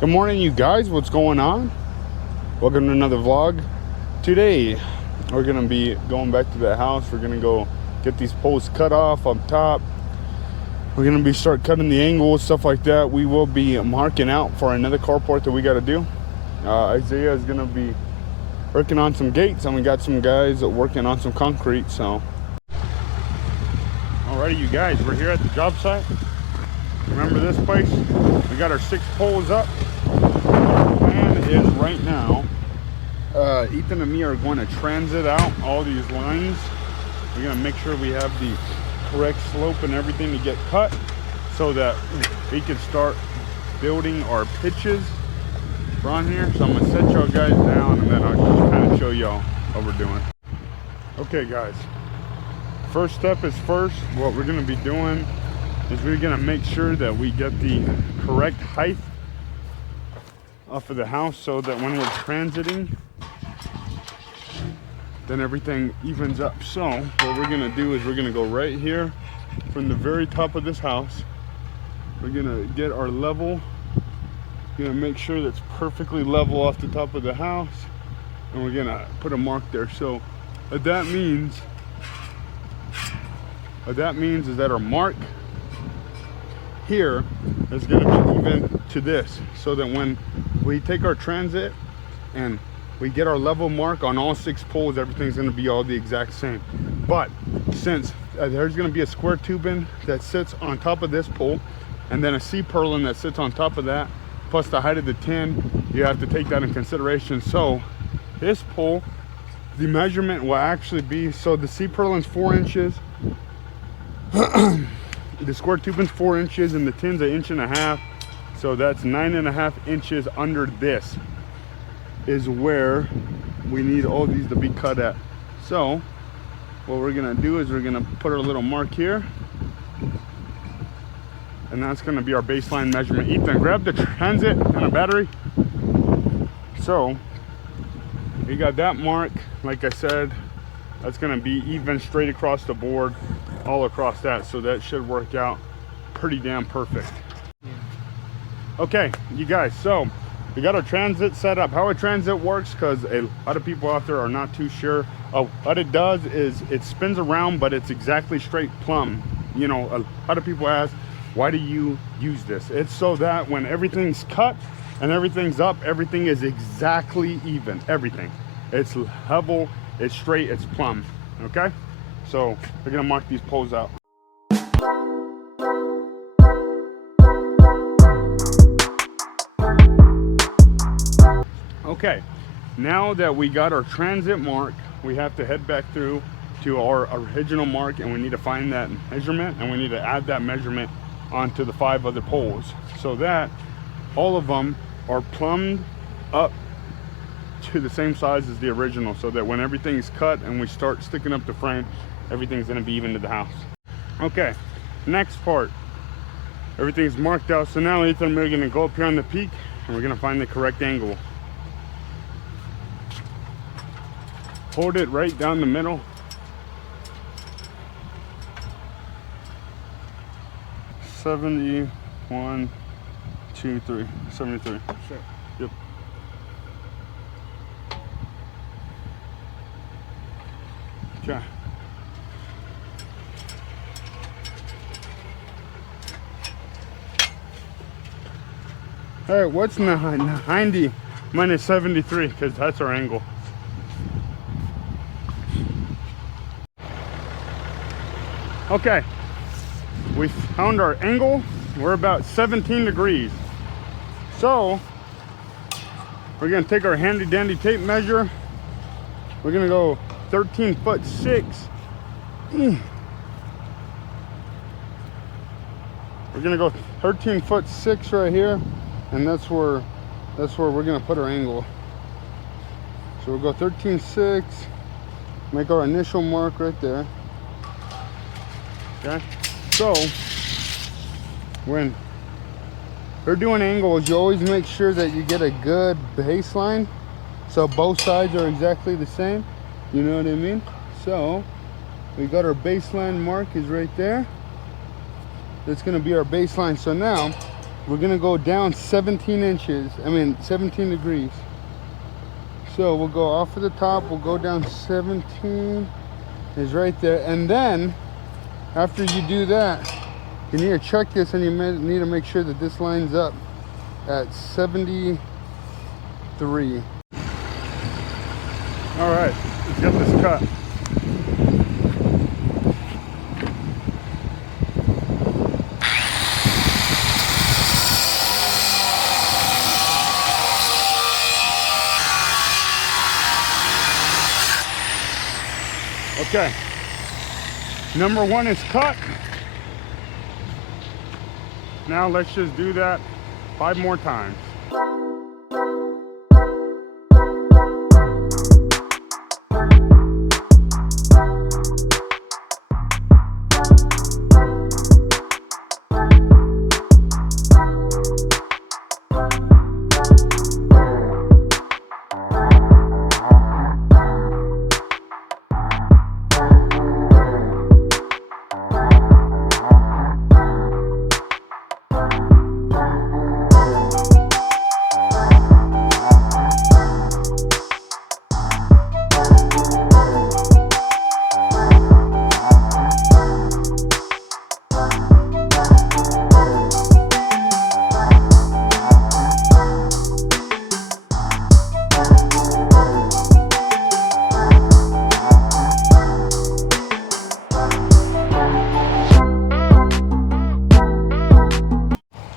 Good morning, you guys. What's going on? Welcome to another vlog. Today we're gonna be going back to the house. We're gonna go get these posts cut off up top. We're gonna be start cutting the angles, stuff like that. We will be marking out for another carport that we got to do. Isaiah is gonna be working on some gates, and we got some guys working on some concrete. So alrighty, you guys, we're here at the job site. Remember this place? We got our 6 poles up. Our plan is right now, Ethan and me are going to transit out all these lines. We're going to make sure we have the correct slope and everything to get cut so that we can start building our pitches around here. So I'm going to set y'all guys down and then I'll just kind of show y'all what we're doing. Okay, guys. First step is first. What we're going to be doing is we're going to make sure that we get the correct height off of the house so that when we're transiting, then everything evens up. So what we're going to do is we're going to go right here from the very top of this house. We're going to get our level. We're going to make sure that's perfectly level off the top of the house, and we're going to put a mark there. So what that means is that our mark here is going to be even to this, so that when we take our transit and we get our level mark on all 6 poles, everything's going to be all the exact same. But since there's going to be a square tubing that sits on top of this pole, and then a C-purlin that sits on top of that, plus the height of the tin, you have to take that in consideration. So this pole, the measurement will actually be, so the C-purlin's 4 inches, the square tubing's 4 inches, and the tin's 1.5 inches. So that's 9.5 inches under this is where we need all these to be cut at. So what we're gonna do is we're gonna put our little mark here, and that's gonna be our baseline measurement. Ethan, grab the transit and a battery. So we got that mark. Like I said, that's gonna be even straight across the board, all across that. So that should work out pretty damn perfect. Okay, you guys, so we got our transit set up. How a transit works, because a lot of people out there are not too sure. What it does is it spins around, but it's exactly straight plumb. You know, a lot of people ask, why do you use this? It's so that when everything's cut and everything's up, everything is exactly even. Everything. It's level, it's straight, it's plumb. Okay? So we're gonna mark these poles out. Okay, now that we got our transit mark, we have to head back through to our original mark, and we need to find that measurement, and we need to add that measurement onto the 5 other poles so that all of them are plumbed up to the same size as the original, so that when everything's cut and we start sticking up the frame, everything's going to be even to the house. Okay, next part, everything's marked out. So now Ethan and I are going to go up here on the peak, and we're going to find the correct angle. Hold it right down the middle. $71, 2, 3, 73. Sure. Yep. Okay. All right, what's 90 minus 73? Because that's our angle. Okay, we found our angle. We're about 17 degrees. So we're gonna take our handy dandy tape measure. We're gonna go 13'6". We're gonna go 13'6" right here, and that's where we're gonna put our angle. So we'll go 13'6", make our initial mark right there. Okay, so when you're doing angles, you always make sure that you get a good baseline, so both sides are exactly the same. You know what I mean? So we got our baseline mark is right there. That's going to be our baseline. So now we're gonna go down 17 inches. 17 degrees. So we'll go off of the top, we'll go down 17 is right there. And then after you do that, you need to check this, and you need to make sure that this lines up at 73. All right, let's get this cut. Okay, number one is cut. Now let's just do that 5 more times.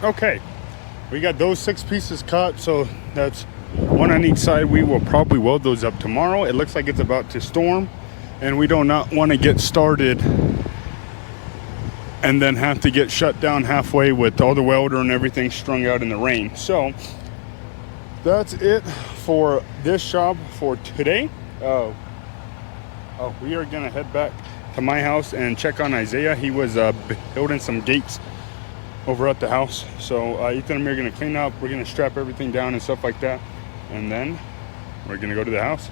Okay, we got those 6 pieces cut, so that's 1 on each side. We will probably weld those up tomorrow. It looks like it's about to storm, and we do not want to get started and then have to get shut down halfway with all the welder and everything strung out in the rain. So that's it for this job for today. We are gonna head back to my house and check on Isaiah. He was building some gates over at the house. So Ethan and me are gonna clean up, we're gonna strap everything down and stuff like that, and then we're gonna go to the house.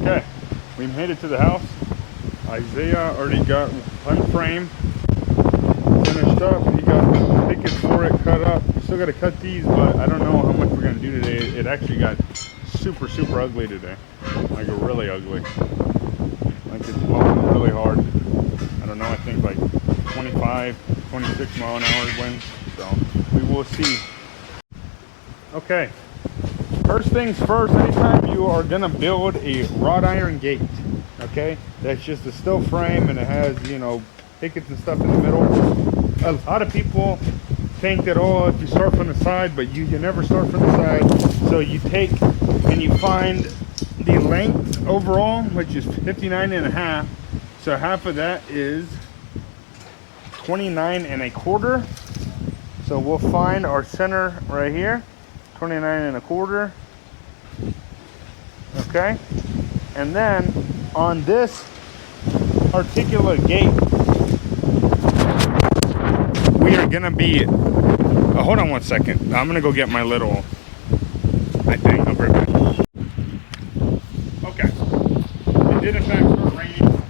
Okay, we made it to the house. Isaiah already got one frame finished up. He got tickets for it cut up. We still got to cut these, but I don't know how much we're gonna do today. It actually got super ugly today, like really ugly. Like it's blowing really hard. I don't know. I think like 25, 26 mile an hour winds. So we will see. Okay. First things first. Anytime you are gonna build a wrought iron gate, okay, that's just a steel frame and it has, you know, pickets and stuff in the middle. A lot of people think that, oh, if you start from the side, but you never start from the side. So you take and you find the length overall, which is 59.5. So half of that is 29.25. So we'll find our center right here, 29.25. Okay, and then on this particular gate, we are gonna be. Hold on 1 second. I'm gonna go get my little. I think I'll be right back. Okay. It did in fact start raining.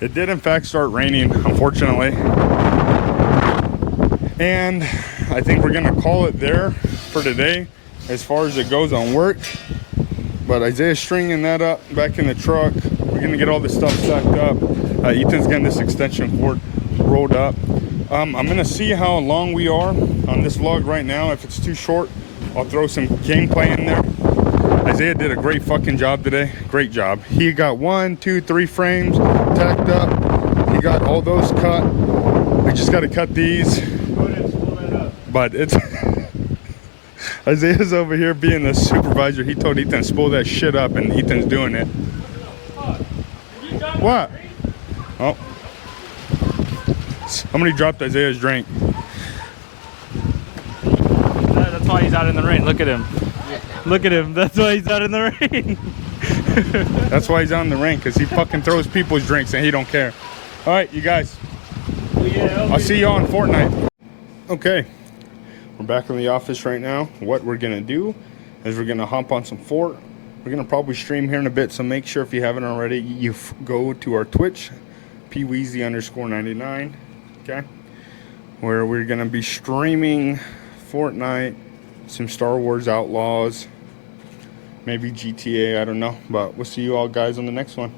It did in fact start raining, unfortunately. And I think we're gonna call it there for today, as far as it goes on work. But Isaiah's stringing that up back in the truck. We're gonna get all this stuff stacked up. Ethan's getting this extension cord rolled up. I'm gonna see how long we are on this vlog right now. If it's too short, I'll throw some gameplay in there. Isaiah did a great fucking job today. Great job. He got 1, 2, 3 frames tacked up. He got all those cut. We just gotta cut these. Go ahead and spool that up. But it's Isaiah's over here being the supervisor. He told Ethan to spool that shit up, and Ethan's doing it. What? Oh. Somebody dropped Isaiah's drink. That's why he's out in the rain. Look at him. Look at him. That's why he's out in the rain. That's why he's out in the rain, because he fucking throws people's drinks and he don't care. All right, you guys. I'll see you on Fortnite. Okay, we're back in the office right now. What we're gonna do is we're gonna hop on some Fort We're gonna probably stream here in a bit, so make sure if you haven't already, you go to our Twitch, pweezy_99, okay? Where we're gonna be streaming Fortnite, some Star Wars Outlaws, maybe GTA, I don't know. But we'll see you all guys on the next one.